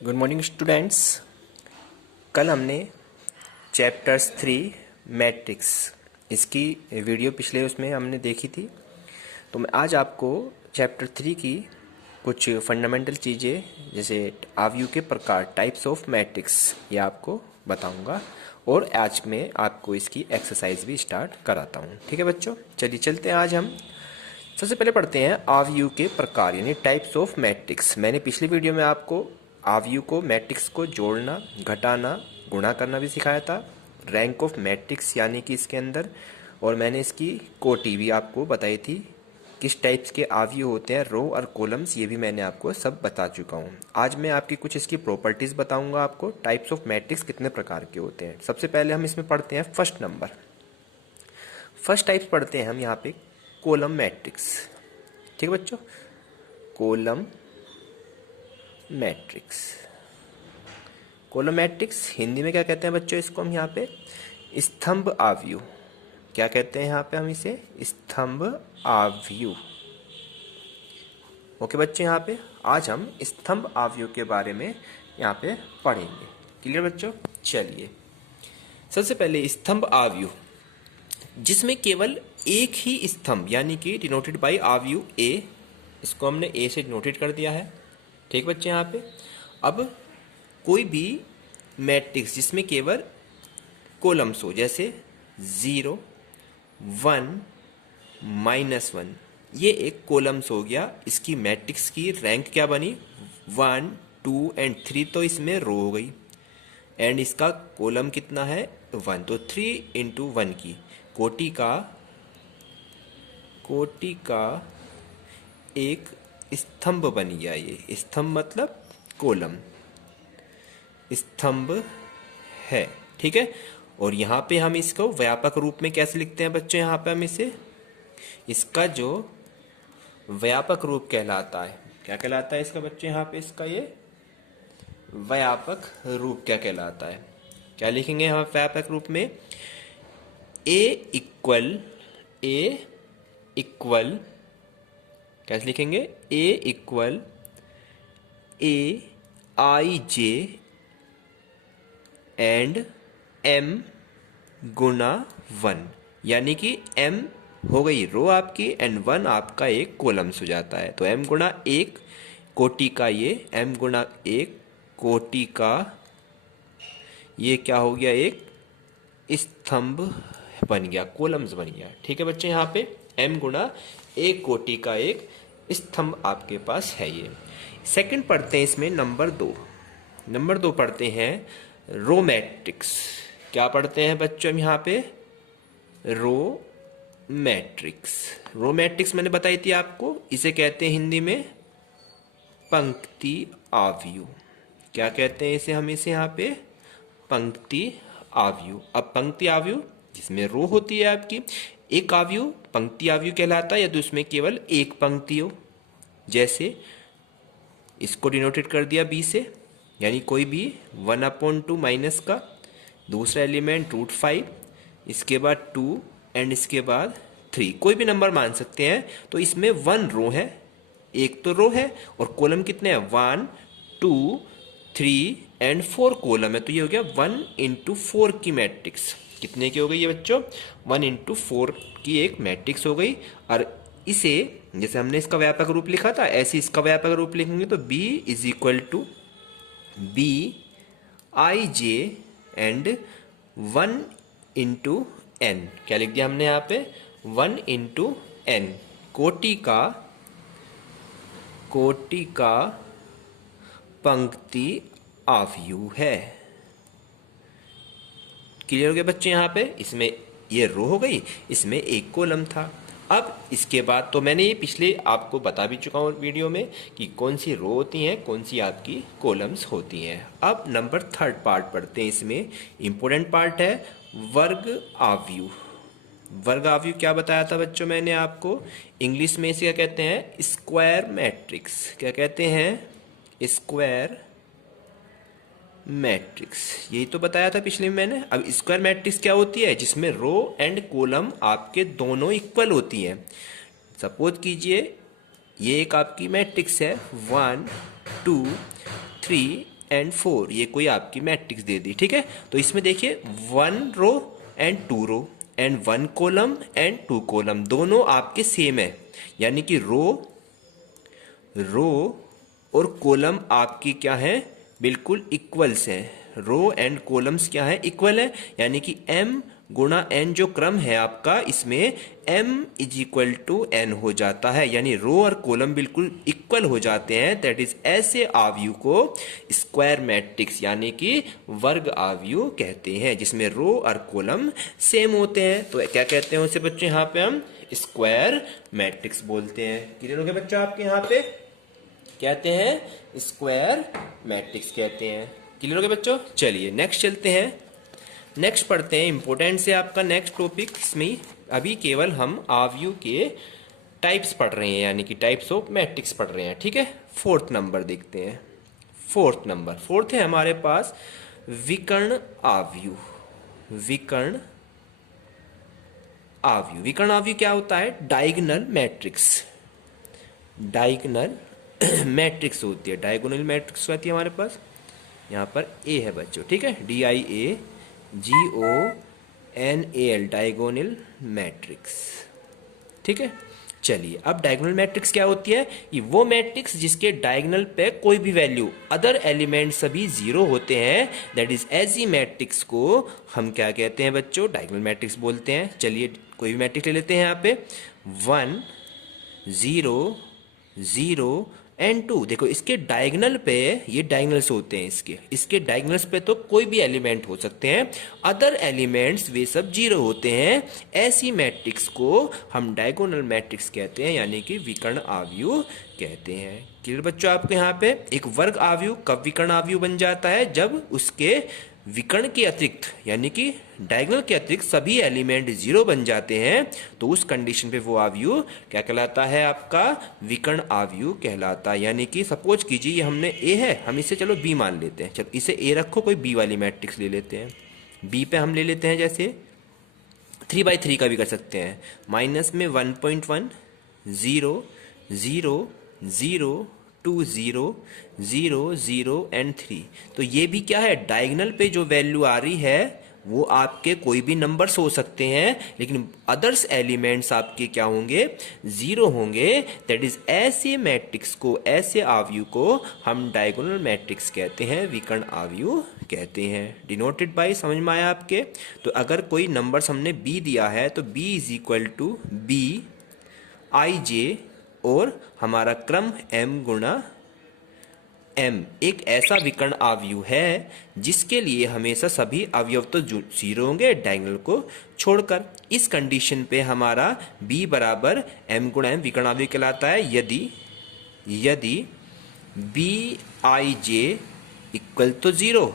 Good morning students. कल हमने chapters 3 matrix इसकी वीडियो पिछले उसमें हमने देखी थी। तो मैं आज आपको चैप्टर 3 की कुछ फंडामेंटल चीज़ें जैसे आव्यूह के प्रकार टाइप्स ऑफ मैट्रिक्स ये आपको बताऊंगा और आज मैं आपको इसकी एक्सरसाइज भी स्टार्ट कराता हूँ। ठीक है बच्चों, चलिए चलते हैं। आज हम सबसे पहले पढ़ते हैं आव्यूह के प्रकार यानी टाइप्स ऑफ मैट्रिक्स। मैंने पिछली वीडियो में आपको आव्यूह को मैट्रिक्स को जोड़ना, घटाना, गुणा करना भी सिखाया था, रैंक ऑफ मैट्रिक्स यानी कि इसके अंदर, और मैंने इसकी कोटि भी आपको बताई थी, किस टाइप्स के आव्यूह होते हैं, रो और कॉलम्स, ये भी मैंने आपको सब बता चुका हूँ। आज मैं आपकी कुछ इसकी प्रॉपर्टीज बताऊंगा आपको, टाइप्स ऑफ मैट्रिक्स कितने प्रकार के होते हैं। सबसे पहले हम इसमें पढ़ते हैं फर्स्ट नंबर, फर्स्ट टाइप्स पढ़ते हैं हम यहाँ पे कॉलम मैट्रिक्स। ठीक है बच्चों, column matrix. Column matrix Hindi में क्या कहते हैं बच्चों, इसको हम यहाँ पे स्तंभ आव्यूह, क्या कहते हैं यहाँ पे हम इसे, स्तंभ आव्यूह। ओके बच्चों, यहाँ पे आज हम स्तंभ आव्यूह के बारे में यहाँ पे पढ़ेंगे। क्लियर बच्चों, चलिए सबसे पहले स्तंभ आव्यूह, जिसमें केवल एक ही स्तंभ यानी कि डिनोटेड बाय आव्यूह ए, इसको हमने ए से डिनोटेड कर दिया है। ठीक बच्चे, यहाँ पे अब कोई भी मैट्रिक्स जिसमें केवल कॉलम्स हो, जैसे 0, 1, -1, ये एक कॉलम्स हो गया। इसकी मैट्रिक्स की रैंक क्या बनी, 1, 2 एंड 3, तो इसमें रो हो गई। एंड इसका कॉलम कितना है, 1, तो 3 × 1 की कोटि का एक स्तंभ बन गया। ये स्तंभ मतलब कॉलम, स्तंभ है। ठीक है, और यहाँ पे हम इसको व्यापक रूप में कैसे लिखते हैं बच्चों, यहाँ पे हम इसे, इसका जो व्यापक रूप कहलाता है, क्या कहलाता है इसका बच्चों, यहाँ पे इसका ये व्यापक रूप क्या कहलाता है, क्या लिखेंगे हम व्यापक रूप में, ए इक्वल कैसे लिखेंगे, ए इक्वल AIJ एंड M गुना 1, यानी कि M हो गई रो आपकी एंड 1 आपका एक कॉलम्स हो जाता है। तो M गुना 1 कोटि का ये, M गुना 1 कोटि का ये क्या हो गया, एक स्तंभ बन गया, कॉलम्स बन गया। ठीक है बच्चे, यहाँ पे M गुना 1 कोटि का एक स्तंभ आपके पास है। ये सेकंड पढ़ते हैं इसमें नंबर 2 पढ़ते हैं रो मैट्रिक्स। क्या पढ़ते हैं बच्चों हम यहाँ पे, रो मैट्रिक्स मैंने बताई थी आपको, इसे कहते हैं हिंदी में पंक्ति आव्यूह। क्या कहते हैं इसे, हम इसे यहाँ पे पंक्ति आव्यूह। अब पंक्ति आव्यूह जिसमें रो होती है आपकी, एक आव्यूह पंक्ति आव्यूह कहलाता है, या तो उसमें केवल एक पंक्ति हो, जैसे इसको डिनोटेड कर दिया बी से, यानी कोई भी 1/2 माइनस का दूसरा एलिमेंट √5, इसके बाद 2 एंड इसके बाद 3, कोई भी नंबर मान सकते हैं। तो इसमें 1 रो है, एक तो रो है, और कॉलम कितने हैं, 1, 2, 3 एंड 4 कॉलम है। तो ये हो गया 1 × 4 की मैट्रिक्स। कितने की हो गई ये बच्चों, 1 × 4 की एक मैट्रिक्स हो गई। और इसे जैसे हमने इसका व्यापक रूप लिखा था, ऐसे इसका व्यापक रूप लिखेंगे तो B = BIJ एंड 1 × n, क्या लिख दिया हमने यहाँ पे, 1 × n, कोटि का पंक्ति आव्यूह है। क्लियर हो गया बच्चे, यहाँ पे इसमें ये रो हो गई, इसमें एक कॉलम था। अब इसके बाद तो मैंने ये पिछले आपको बता भी चुका हूँ वीडियो में कि कौन सी रो होती हैं, कौन सी आपकी कॉलम्स होती हैं। अब नंबर 3 पार्ट पढ़ते हैं, इसमें इंपॉर्टेंट पार्ट है वर्ग आव्यूह। वर्ग आव्यूह क्या बताया था बच्चों मैंने आपको, इंग्लिश में इसे क्या कहते हैं, स्क्वायर मैट्रिक्स। क्या कहते हैं, स्क्वायर मैट्रिक्स, यही तो बताया था पिछले में मैंने। अब स्क्वायर मैट्रिक्स क्या होती है, जिसमें रो एंड कॉलम आपके दोनों इक्वल होती हैं। सपोज कीजिए ये एक आपकी मैट्रिक्स है 1 2 3 एंड 4, ये कोई आपकी मैट्रिक्स दे दी, ठीक है। तो इसमें देखिए 1 row and 2 row and 1 column and 2 column दोनों आपके सेम है, यानी कि रो और कॉलम आपकी क्या है, बिल्कुल इक्वल्स हैं। रो एंड कॉलम्स क्या है, इक्वल है, यानी कि m गुणा n जो क्रम है आपका, इसमें m is equal to n हो जाता है, यानी रो और कॉलम बिल्कुल इक्वल हो जाते हैं। दैट इज ऐसे आव्यूह को स्क्वायर मैट्रिक्स यानी कि वर्ग आव्यूह कहते हैं, जिसमें रो और कॉलम सेम होते हैं। तो क्या कहते हैं उसे बच्चों, यहाँ पे हम स्क्वायर मैट्रिक्स बोलते हैं। क्लियर हो गया बच्चों, आपके यहाँ पे कहते हैं स्क्वायर मैट्रिक्स कहते हैं। क्लियर हो गया बच्चों। चलिए नेक्स्ट चलते हैं, नेक्स्ट पढ़ते हैं। इंपॉर्टेंट से आपका नेक्स्ट टॉपिक, इसमें अभी केवल हम आव्यूह के टाइप्स पढ़ रहे हैं, यानी कि टाइप्स ऑफ मैट्रिक्स पढ़ रहे हैं, ठीक है। 4th नंबर देखते हैं। 4th है हमारे पास विकर्ण आव्यूह। विकर्ण आव्यूह क्या होता है, डायगोनल मैट्रिक्स। डायगोनल मैट्रिक्स होती है, डायगोनल मैट्रिक्स होती है हमारे पास। यहाँ पर ए है बच्चों, ठीक है, DIAGONAL, डायगोनल मैट्रिक्स, ठीक है। चलिए अब डायगोनल मैट्रिक्स क्या होती है, ये वो मैट्रिक्स जिसके डायगोनल पे कोई भी वैल्यू, अदर एलिमेंट सभी 0 होते हैं, दैट इज ऐसी मैट्रिक्स को हम क्या कहते हैं बच्चों, डायगोनल मैट्रिक्स बोलते हैं। चलिए कोई भी मैट्रिक्स ले लेते हैं, यहाँ पे 1 0 0 एंड 2। देखो इसके डायगोनल पे, ये डायगोनल्स होते हैं इसके डायगोनल्स पे तो कोई भी एलिमेंट हो सकते हैं, अदर एलिमेंट्स वे सब 0 होते हैं। ऐसी मैट्रिक्स को हम डायगोनल मैट्रिक्स कहते हैं, यानी कि विकर्ण आव्यूह कहते हैं। क्लियर बच्चों, आपको यहाँ पे एक वर्ग आव्यूह कब विकर्ण आव्यूह बन जाता है, जब उसके विकर्ण के अतिरिक्त यानी कि डायगोनल के अतिरिक्त सभी एलिमेंट 0 बन जाते हैं, तो उस कंडीशन पे वो आव्यूह क्या कहलाता है, आपका विकर्ण आव्यूह कहलाता है। यानी कि सपोज कीजिए ये हमने ए है, हम इसे चलो बी मान लेते हैं, चलो इसे ए रखो, कोई बी वाली मैट्रिक्स ले लेते हैं। बी पे हम ले लेते हैं जैसे 3/3 का भी कर सकते हैं, माइनस में 1.1 0 0 0 2 0 0 0 एंड 3। तो ये भी क्या है, डायगोनल पे जो वैल्यू आ रही है वो आपके कोई भी नंबर्स हो सकते हैं, लेकिन अदर्स एलिमेंट्स आपके क्या होंगे, 0 होंगे। दैट इज ऐसे मैट्रिक्स को, ऐसे आव्यूह को हम डायगोनल मैट्रिक्स कहते हैं, विकर्ण आव्यूह कहते हैं। डिनोटेड बाय, समझ में आया आपके। तो अगर कोई नंबर्स हमने b दिया है तो b is equal to b ij, और हमारा क्रम m गुणा m एक ऐसा विकर्ण आव्यूह है जिसके लिए हमेशा सभी अवयव तो 0 होंगे डायगोनल को छोड़कर। इस कंडीशन पे हमारा b बराबर m गुणा m विकर्ण आव्यूह कहलाता है, यदि bij इक्वल टू 0,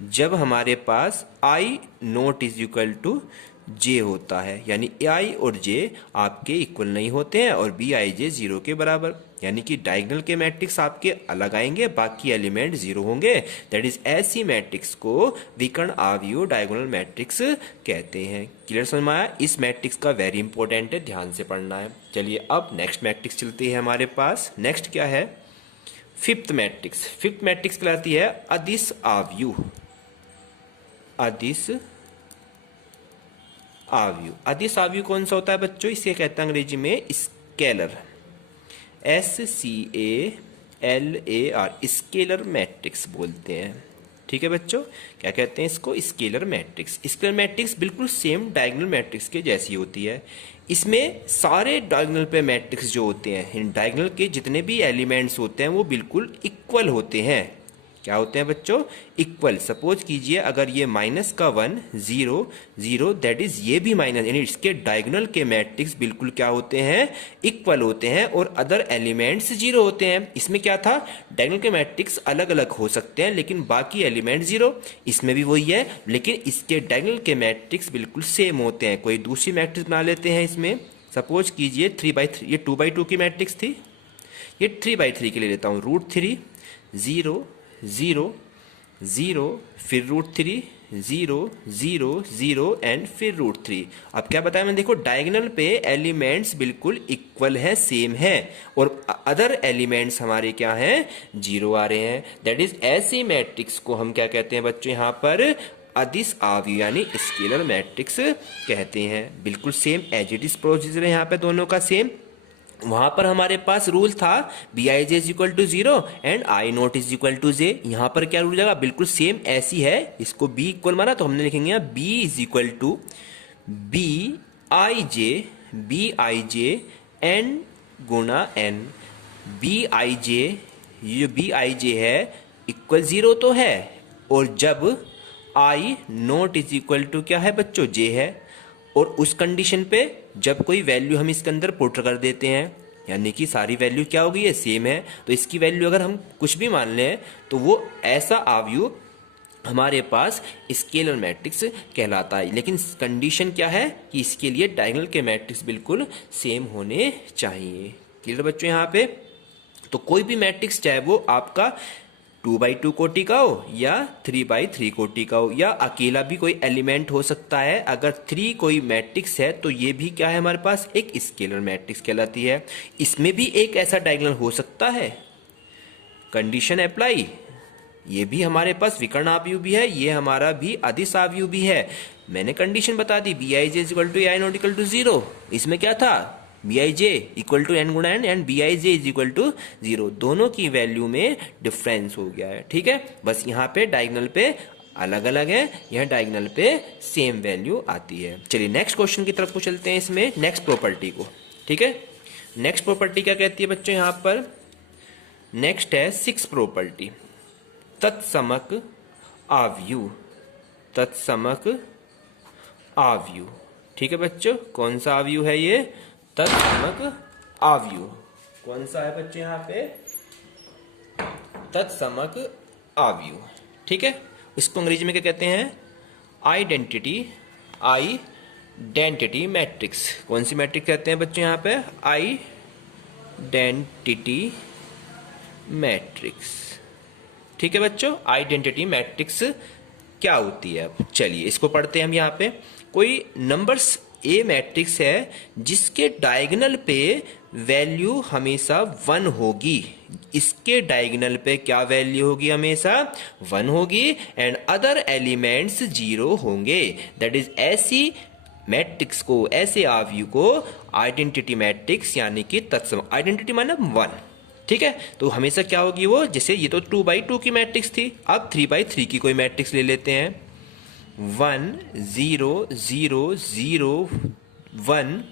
जब हमारे पास i not is equal to j होता है, यानी i और j आपके इक्वल नहीं होते हैं, और bij 0 के बराबर, यानी कि डायगोनल के मैट्रिक्स आपके अलग आएंगे, बाकी एलिमेंट 0 होंगे। दैट इज ऐसी मैट्रिक्स को विकर्ण आव्यूह डायगोनल मैट्रिक्स कहते हैं। क्लियर समझ में आया। इस मैट्रिक्स का वेरी इंपॉर्टेंट है, ध्यान से पढ़ना है। चलिए अब नेक्स्ट मैट्रिक्स चलती है हमारे पास। नेक्स्ट क्या है, 5th मैट्रिक्स। 5th मैट्रिक्स कहलाती है अदिश आव्यूह। अदिश आव्यूह कौन सा होता है बच्चों, इसे कहते हैं अंग्रेजी में स्केलर, SCALAR, स्केलर मैट्रिक्स बोलते हैं। ठीक है बच्चों, क्या कहते हैं इसको, स्केलर मैट्रिक्स। स्केलर मैट्रिक्स बिल्कुल सेम डायगोनल मैट्रिक्स के जैसी होती है। इसमें सारे डायगोनल पे मैट्रिक्स जो होते हैं, इन डायगोनल के जितने भी एलिमेंट्स होते हैं वो बिल्कुल इक्वल होते हैं। क्या होते हैं बच्चों, इक्वल। सपोज कीजिए अगर ये -1 0 0, दैट इज ये भी माइनस, यानी इसके डायगोनल के मैट्रिक्स बिल्कुल क्या होते हैं, इक्वल होते हैं, और अदर एलिमेंट्स 0 होते हैं। इसमें क्या था, डायगोनल के मैट्रिक्स अलग अलग हो सकते हैं लेकिन बाकी एलिमेंट 0। इसमें भी वही है, लेकिन इसके डायगोनल के मैट्रिक्स बिल्कुल सेम होते हैं। कोई दूसरी मैट्रिक्स बना लेते हैं इसमें, सपोज कीजिए 3/3, ये 2/2 की मैट्रिक्स थी, ये 3/3 के ले लेता हूँ, √3 0 0 0 फिर √3, 0 0 0 एंड फिर √3। अब क्या बताया मैंने, देखो डायगोनल पे एलिमेंट्स बिल्कुल इक्वल हैं, सेम हैं, और अदर एलिमेंट्स हमारे क्या हैं, 0 आ रहे हैं। दैट इज ऐसी मैट्रिक्स को हम क्या कहते हैं बच्चों, यहाँ पर अदिश आव्यूह यानी स्केलर मैट्रिक्स कहते हैं। बिल्कुल same as it is procedure है यहाँ पे दोनों का सेम। वहां पर हमारे पास रूल था B I J is equal to 0 and I not is equal to J. यहाँ पर क्या रूल जाएगा, बिल्कुल सेम ऐसी है, इसको बी इक्वल माना तो हमने लिखेंगे B is equal to B I J N गुना एन। बी आई जे, ये जो बी आई जे है इक्वल 0 तो है, और जब आई नॉट इज इक्वल टू क्या है बच्चों, जे है, और उस कंडीशन पे जब कोई वैल्यू हम इसके अंदर पुट कर देते हैं, यानी कि सारी वैल्यू क्या होगी, ये सेम है, तो इसकी वैल्यू अगर हम कुछ भी मान लें तो वो ऐसा आव्यूह हमारे पास स्केलर मैट्रिक्स कहलाता है। लेकिन कंडीशन क्या है कि इसके लिए डायगोनल के मैट्रिक्स बिल्कुल सेम होने चाहिए। क्लियर बच्चों यहाँ पे? तो कोई भी मैट्रिक्स चाहे वो आपका 2x2 कोटि का हो या 3x3 कोटि का हो, या अकेला भी कोई एलिमेंट हो सकता है। अगर 3 कोई मैट्रिक्स है तो ये भी क्या है हमारे पास, एक स्केलर मैट्रिक्स कहलाती है। इसमें भी एक ऐसा डायगोनल हो सकता है, कंडीशन अप्लाई, ये भी हमारे पास विकर्ण आव्यूह भी है, ये हमारा भी अदिश आव्यूह भी है। मैंने कंडीशन बता दी, B I J equal to I not equal to 0। इसमें क्या था, B I J equal to N गुणा N and B I J is equal to 0। दोनों की वैल्यू में डिफरेंस हो गया है, ठीक है। बस यहाँ पे डायगोनल पे अलग अलग है, यहाँ डायगोनल पे सेम वैल्यू आती है। चलिए नेक्स्ट क्वेश्चन की तरफ को चलते हैं, इसमें नेक्स्ट प्रॉपर्टी को, ठीक है। नेक्स्ट प्रॉपर्टी क्या कहती है बच्चों, यहाँ पर नेक्स्ट है 6 प्रॉपर्टी, तत्समक आव्यूह। तत्समक आव्यूह, ठीक है बच्चों। कौन सा आव्यूह है ये, तत्समक आव्यूह। कौन सा है बच्चों यहाँ पे, तत्समक आव्यूह, ठीक है। इसको अंग्रेजी में क्या कहते हैं, आइडेंटिटी मैट्रिक्स। कौन सी मैट्रिक्स कहते हैं बच्चों यहाँ पे, आइडेंटिटी मैट्रिक्स, ठीक है बच्चों। आइडेंटिटी मैट्रिक्स क्या होती है, अब चलिए इसको पढ़ते हैं हम। यहाँ पे कोई नंबर्स ए मैट्रिक्स है जिसके डायगोनल पे वैल्यू हमेशा 1 होगी। इसके डायगोनल पे क्या वैल्यू होगी, हमेशा 1 होगी, एंड अदर एलिमेंट्स 0 होंगे। दैट इज ऐसी मैट्रिक्स को, ऐसे आव्यूह को आइडेंटिटी मैट्रिक्स यानी कि तत्सम, आइडेंटिटी माना 1, ठीक है। तो हमेशा क्या होगी वो, जैसे ये तो 2x2 की मैट्रिक्स थी, अब 3x3 की कोई मैट्रिक्स ले लेते हैं, 1 0 0 0 1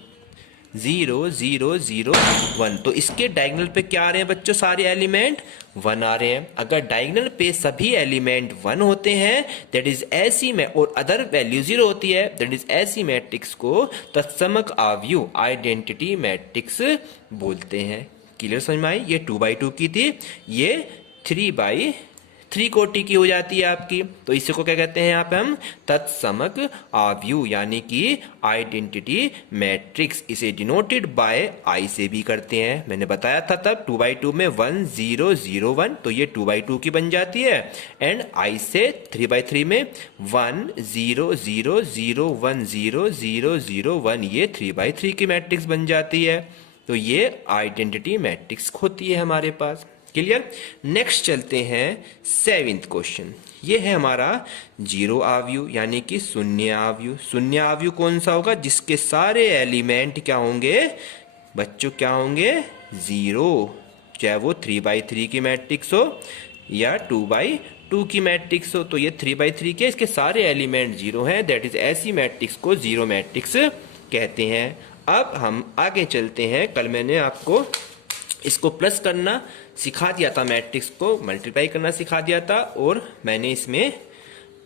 0 0 0 1। तो इसके डायगोनल पे क्या आ रहे हैं बच्चों, सारे एलिमेंट 1 आ रहे हैं। अगर डायगोनल पे सभी एलिमेंट 1 होते हैं, दैट इज ऐसी में, और अदर वैल्यू 0 होती है, दैट इज ऐसी मैट्रिक्स को तत्समक आव्यूह आइडेंटिटी मैट्रिक्स बोलते हैं। क्लियर समझ में आई? ये 2x2 की थी, ये 3x3 कोटि की हो जाती है आपकी। तो इसी को क्या कहते हैं यहाँ पे हम, तत्समक आव्यूह यानी कि आइडेंटिटी मैट्रिक्स। इसे डिनोटेड बाय आई से भी करते हैं, मैंने बताया था तब 2x2 में 1 0 0 1, तो ये 2x2 की बन जाती है, एंड आई से 3x3 में 1 0 0 0 1 0 0 0 1, ये 3x3 की मैट्रिक्स बन जाती है। तो ये आइडेंटिटी मैट्रिक्स होती है हमारे पास। क्लियर? नेक्स्ट चलते हैं 7th क्वेश्चन। ये है हमारा 0 आव्यूह यानी कि शून्य आव्यूह। शून्य आव्यूह कौन सा होगा, जिसके सारे एलिमेंट क्या होंगे बच्चों, क्या होंगे 0, चाहे वो 3x3 की मैट्रिक्स हो या 2x2 की मैट्रिक्स हो। तो ये 3x3 के इसके सारे एलिमेंट 0 हैं, दैट इज ऐसी मैट्रिक्स को 0 मैट्रिक्स कहते हैं। अब हम आगे चलते हैं। कल मैंने आपको इसको प्लस करना सिखा दिया था, मैट्रिक्स को मल्टीप्लाई करना सिखा दिया था, और मैंने इसमें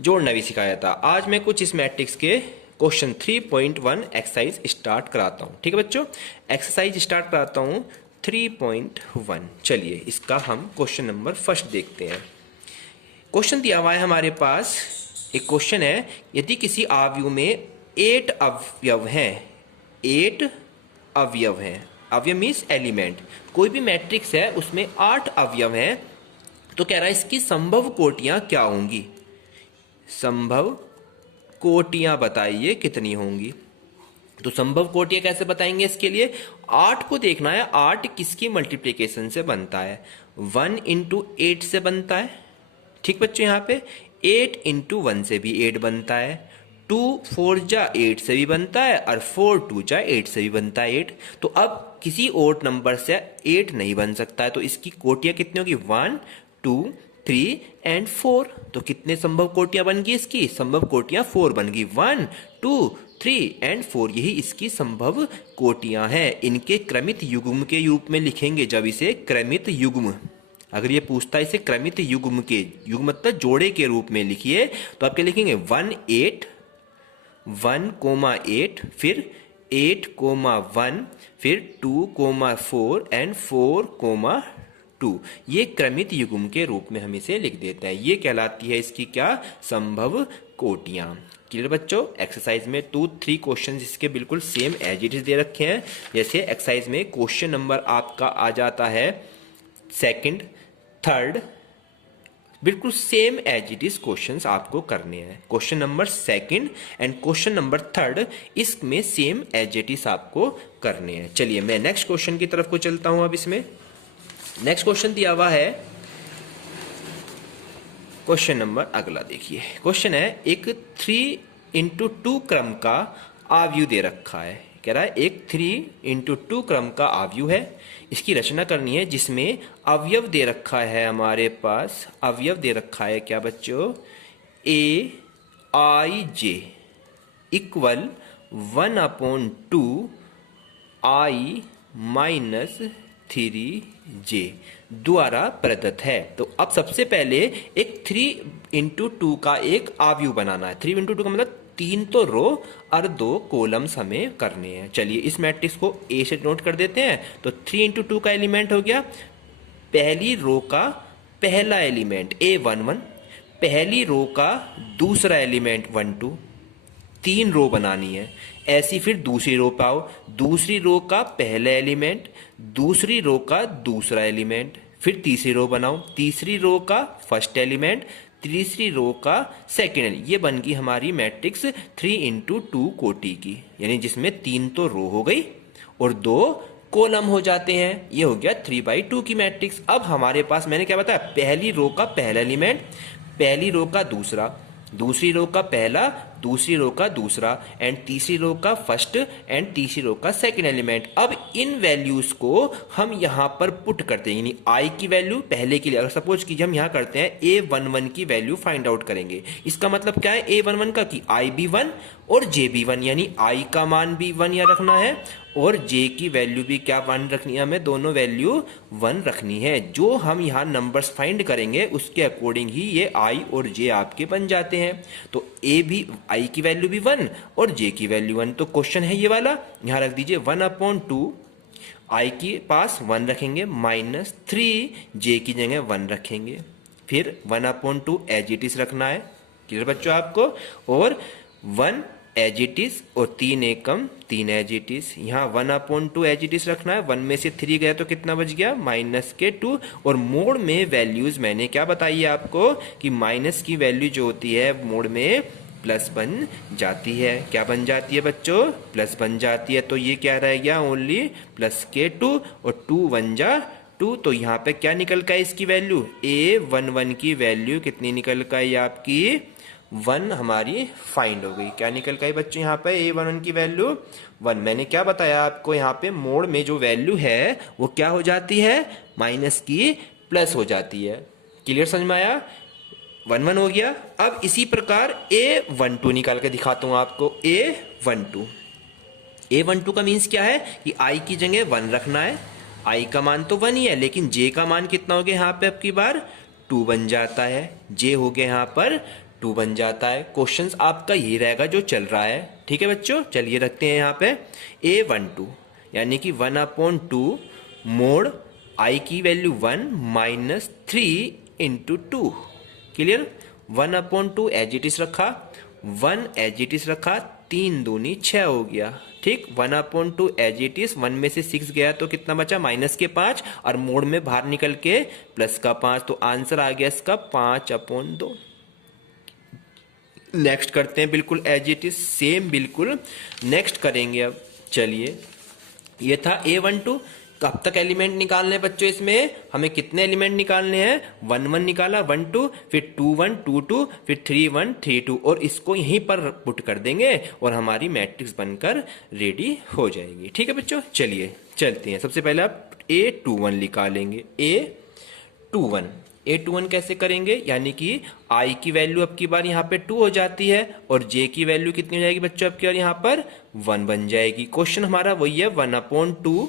जोड़ना भी सिखाया था। आज मैं कुछ इस मैट्रिक्स के क्वेश्चन 3.1 एक्सरसाइज स्टार्ट कराता हूँ, ठीक है बच्चों। एक्सरसाइज स्टार्ट कराता हूँ 3.1। चलिए इसका हम क्वेश्चन नंबर फर्स्ट देखते हैं। क्वेश्चन दिया हुआ है हमारे पास, एक क्वेश्चन है, यदि किसी आव्यूह में 8 अवयव हैं, 8 अवयव हैं, अवयव मीन्स एलिमेंट, कोई भी मैट्रिक्स है उसमें 8 अवयव हैं, तो कह रहा है इसकी संभव कोटियां क्या होंगी, संभव कोटियां बताइए कितनी होंगी। तो संभव कोटियां कैसे बताएंगे, इसके लिए 8 को देखना है, 8 किसकी मल्टीप्लिकेशन से बनता है, 1 इंटू 8 से बनता है। ठीक बच्चों, यहाँ पे 8 इंटू 1 से भी 8 बनता है, 2 4 जा 8 से भी बनता है, और 4 2 जा 8 से भी बनता है 8। तो अब किसी और नंबर से 8 नहीं बन सकता है, तो इसकी कोटियां कितनी होगी, 1 2 3 एंड 4। तो कितने संभव कोटियां बन गई, इसकी संभव कोटियां 4 बन गई, 1 2 3 एंड 4, यही इसकी संभव कोटियां हैं। इनके क्रमित युग्म के रूप में लिखेंगे जब इसे क्रमित युग्म, अगर ये पूछता है इसे क्रमित युग्म के, युग्म मतलब जोड़े के रूप में लिखिए, तो आप क्या लिखेंगे, 1 8 1 8, फिर 8 1, फिर 2 4 एंड 4 2। ये क्रमित युग्म के रूप में हम इसे लिख देते हैं। ये कहलाती है इसकी क्या, संभव कोटियां। क्लियर बच्चों। एक्सरसाइज में 2 3 क्वेश्चन इसके बिल्कुल सेम एज इट इज दे रखे हैं। जैसे एक्सरसाइज में क्वेश्चन नंबर आपका आ जाता है 2nd 3rd, बिल्कुल same as it is questions आपको करने हैं। Question number 2nd and question number 3rd इसमें सेम एज इट इज आपको करने हैं। चलिए मैं नेक्स्ट क्वेश्चन की तरफ को चलता हूं। अब इसमें नेक्स्ट क्वेश्चन दिया हुआ है, क्वेश्चन नंबर अगला देखिए। क्वेश्चन है एक 3 इंटू 2 क्रम का आव्यूह दे रखा है। कह रहा है एक 3 इंटू 2 क्रम का आव्यूह है, इसकी रचना करनी है, जिसमें अवयव दे रखा है हमारे पास, अवयव दे रखा है क्या बच्चों, aij equal 1/2 i minus 3j द्वारा प्रदत्त है। तो अब सबसे पहले एक 3 इंटू 2 का एक आव्यूह बनाना है। 3 इंटू 2 का मतलब 3 तो रो और 2 कॉलम्स हमें करने हैं। चलिए इस मैट्रिक्स को ए से नोट कर देते हैं। तो 3 इंटू 2 का एलिमेंट हो गया, पहली रो का पहला एलिमेंट a11, पहली रो का दूसरा एलिमेंट 1 2, 3 रो बनानी है। ऐसी फिर दूसरी रो पाओ, दूसरी रो का पहला एलिमेंट, दूसरी रो का दूसरा एलिमेंट, फिर तीसरी रो बनाओ, तीसरी रो का फर्स्ट एलिमेंट, तीसरी रो का सेकेंड एलिमेंट। ये बन गई हमारी मैट्रिक्स 3 इंटू 2 कोटि की, यानी जिसमें 3 तो रो हो गई और 2 कॉलम हो जाते हैं। ये हो गया 3/2 की मैट्रिक्स। अब हमारे पास मैंने क्या बताया, पहली रो का पहला एलिमेंट, पहली रो का दूसरा, दूसरी रो का पहला, दूसरी रो का दूसरा, एंड तीसरी रो का फर्स्ट, एंड तीसरी रो का सेकंड एलिमेंट। अब इन वैल्यूज को हम यहां पर पुट करते हैं, यानी आई की वैल्यू पहले के लिए, अगर सपोज कीजिए हम यहां करते हैं a11 की वैल्यू फाइंड आउट करेंगे। इसका मतलब क्या है a11 का, कि i भी 1 और j भी 1, यानी i का मान भी 1 यहाँ रखना है और j की वैल्यू भी क्या 1 रखनी है, हमें दोनों वैल्यू 1 रखनी है। जो हम यहाँ नंबर्स फाइंड करेंगे उसके अकॉर्डिंग ही ये i और j आपके बन जाते हैं। तो a भी, i की वैल्यू भी 1 और j की वैल्यू 1। तो क्वेश्चन है ये वाला, यहाँ रख दीजिए 1/2 i के पास 1 रखेंगे, माइनस 3 j की जगह 1 रखेंगे, फिर 1/2 एज इट इज रखना है। क्लियर बच्चों आपको, और 1 एज इट इज और 3 एकम 3 एज इट इज। यहाँ 1/2 एज इट इज रखना है, 1 में से 3 गया तो कितना बच गया, -2। और मोड में वैल्यूज मैंने क्या बताई है आपको, कि माइनस की वैल्यू जो होती है मोड में प्लस बन जाती है। क्या बन जाती है बच्चों, प्लस बन जाती है। तो ये क्या रह गया, ओनली +2 और 2 1 जा 2। तो यहाँ पे क्या निकल का है इसकी वैल्यू, a11 की वैल्यू कितनी निकल का है आपकी, 1 हमारी फाइंड हो गई। क्या निकल का है बच्चों यहाँ पे, a11 की वैल्यू 1। मैंने क्या बताया आपको, यहाँ पे मोड में जो वैल्यू है वो क्या हो जाती है, माइनस की प्लस हो जाती है। क्लियर समझ में आया, 1 1 हो गया। अब इसी प्रकार a12 निकाल के दिखाता हूं आपको। a12 का मीन्स क्या है, कि i की जगह 1 रखना है, i का मान तो 1 ही है, लेकिन j का मान कितना हो गया यहाँ पे, अब की बार 2 बन जाता है, j हो गया यहाँ पर 2 बन जाता है। क्वेश्चंस आपका ये रहेगा जो चल रहा है। ठीक है बच्चों, चलिए रखते हैं यहाँ पे a12 यानी कि 1/2 मोड i की value 1 minus 3 into 2। Clear, 1/2 as it is रखा, 1 एज इट इज रखा, तीन दूनी 6 हो गया। ठीक, 1/2 एज इट इज, 1 में से 6 गया तो कितना बचा, -5, और मोड़ में बाहर निकल के +5, तो आंसर आ गया इसका 5/2। नेक्स्ट करते हैं, बिल्कुल एज इट इज सेम बिल्कुल नेक्स्ट करेंगे अब। चलिए, ये था A12। कब तक एलिमेंट निकालने हैं बच्चों, इसमें हमें कितने एलिमेंट निकालने हैं, 1 1 निकाला, 1 2, फिर 2 1 2 2, फिर 3 1 3 2, और इसको यहीं पर पुट कर देंगे और हमारी मैट्रिक्स बनकर रेडी हो जाएगी। ठीक है बच्चों, चलिए चलते हैं। सबसे पहले आप A21 निकालेंगे। A21 कैसे करेंगे, यानी कि I की वैल्यू अब की बार यहाँ पे 2 हो जाती है और J की वैल्यू कितनी हो जाएगी बच्चों, अब की बार यहाँ पर 1 बन जाएगी। क्वेश्चन हमारा वही है, 1/2।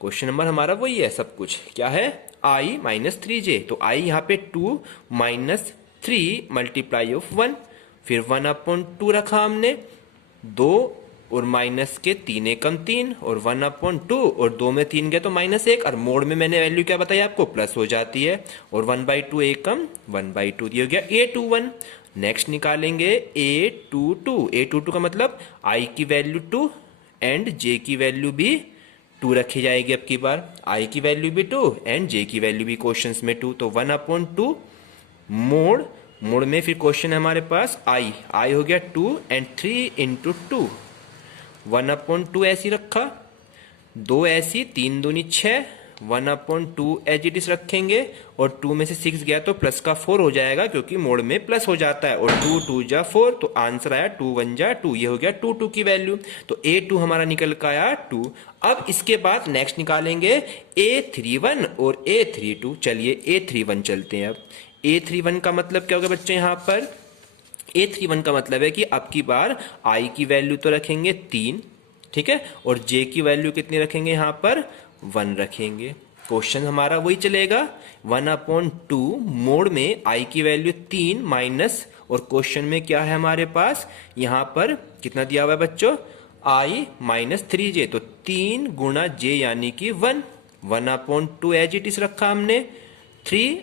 क्वेश्चन नंबर हमारा वही है, सब कुछ क्या है, I - 3J। तो I यहाँ पे 2 - 3 मल्टीप्लाई ऑफ 1, फिर 1/2 रखा हमने, 2 और माइनस के 3 एकम 3, और 1/2 और 2 में 3 गए तो -1, और मोड में मैंने वैल्यू क्या बताई आपको, प्लस हो जाती है, और 1/2 एकम 1/2 दिया गया A21। नेक्स्ट निकालेंगे A22 का मतलब I की वैल्यू 2 एंड J की वैल्यू भी 2 रखी जाएगी। अब की बार I की वैल्यू भी 2 एंड J की वैल्यू भी क्वेश्चंस में 2, तो 1/2 मोड में फिर क्वेश्चन है हमारे पास I हो गया 2 एंड 3 × 2, 1/2 ऐसी रखा, 2 ऐसी, 3 दूनी 6, 1/2 एज इट इज रखेंगे, और 2 में से 6 गया तो प्लस का 4 हो जाएगा, क्योंकि मोड में प्लस हो जाता है, और 2 2 जा 4, तो आंसर आया 2 1 जा 2, ये हो गया 2 2 की वैल्यू। तो A2 हमारा निकल का आया 2। अब इसके बाद नेक्स्ट निकालेंगे A31 और A32। चलिए A31 चलते हैं। अब A31 का मतलब क्या होगा बच्चे, यहाँ पर A31 का मतलब है कि अब की बार I की वैल्यू तो रखेंगे 3, ठीक है, और J की वैल्यू कितनी रखेंगे, यहाँ पर 1 रखेंगे। क्वेश्चन हमारा वही चलेगा, 1/2 मोड में I की वैल्यू 3 माइनस, और क्वेश्चन में क्या है हमारे पास, यहाँ पर कितना दिया हुआ है बच्चों, I - 3J, तो 3 गुणा J यानी कि 1, 1/2 एज इट इज रखा हमने, 3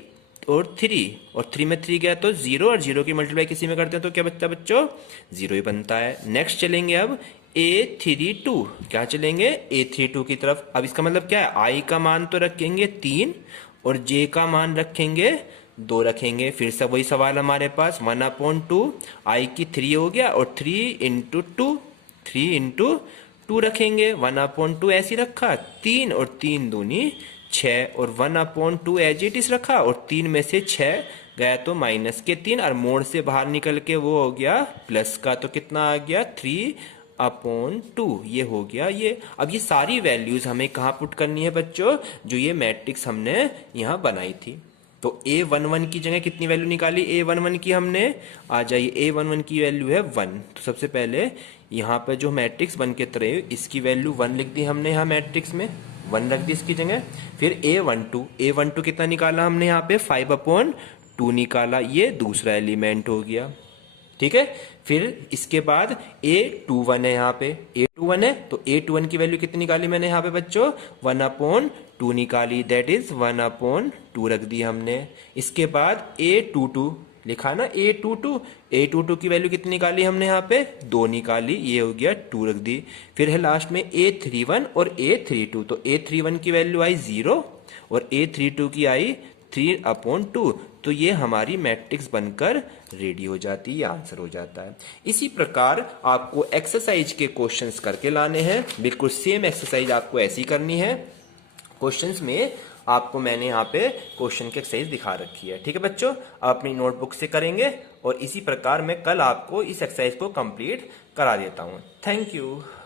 और 3, और 3 में 3 गया तो 0, और 0 की मल्टीप्लाई किसी में करते हैं तो क्या बचता है बच्चों, 0 ही बनता है। नेक्स्ट चलेंगे अब A32, क्या चलेंगे, A32 की तरफ। अब इसका मतलब क्या है, I का मान तो रखेंगे 3 और J का मान रखेंगे 2 रखेंगे। फिर से वही सवाल हमारे पास, 1/2 I की 3 हो गया, और 3 × 2, 3 × 2 रखेंगे, 1/2 ऐसी रखा, 3 और 3 दूनी 6, और 1/2 एज इट इज रखा, और 3 में से 6 गया तो -3, और मोड से बाहर निकल के वो हो गया प्लस का, तो कितना आ गया 3/2, ये हो गया ये। अब ये सारी वैल्यूज हमें कहाँ पुट करनी है बच्चों, जो ये मैट्रिक्स हमने यहाँ बनाई थी। तो A11 की जगह कितनी वैल्यू निकाली, A11 की हमने, आ जाइए, A11 की वैल्यू है 1। तो सबसे पहले यहाँ पर जो मैट्रिक्स बन के तरह, इसकी वैल्यू 1 लिख दी हमने, यहाँ मैट्रिक्स में 1 रख दी इसकी जगह। फिर A12 कितना निकाला हमने, यहाँ पे 5/2 निकाला, ये दूसरा एलिमेंट हो गया, ठीक है। फिर इसके बाद A21 है, यहाँ पे A21 है, तो A21 की वैल्यू कितनी निकाली मैंने यहाँ पे बच्चों, 1/2 निकाली, दैट इज 1/2 रख दी हमने। इसके बाद A22 लिखा ना, A22 की वैल्यू कितनी निकाली हमने यहाँ पे, 2 निकाली, ये हो गया 2 रख दी। फिर है लास्ट में A31 और A32, तो A31 की वैल्यू आई 0 और A32 की आई 3/2, तो ये हमारी मैट्रिक्स बनकर रेडी हो जाती है, ये आंसर हो जाता है। इसी प्रकार आपको एक्सरसाइज के क्वेश्चंस करके लाने हैं, बिल्कुल सेम एक्सरसाइज आपको ऐसी करनी है। क्वेश्चंस में आपको मैंने यहाँ पे क्वेश्चन की एक्सरसाइज दिखा रखी है, ठीक है बच्चों, आप अपनी नोटबुक से करेंगे, और इसी प्रकार मैं कल आपको इस एक्सरसाइज को कंप्लीट करा देता हूँ। Thank you.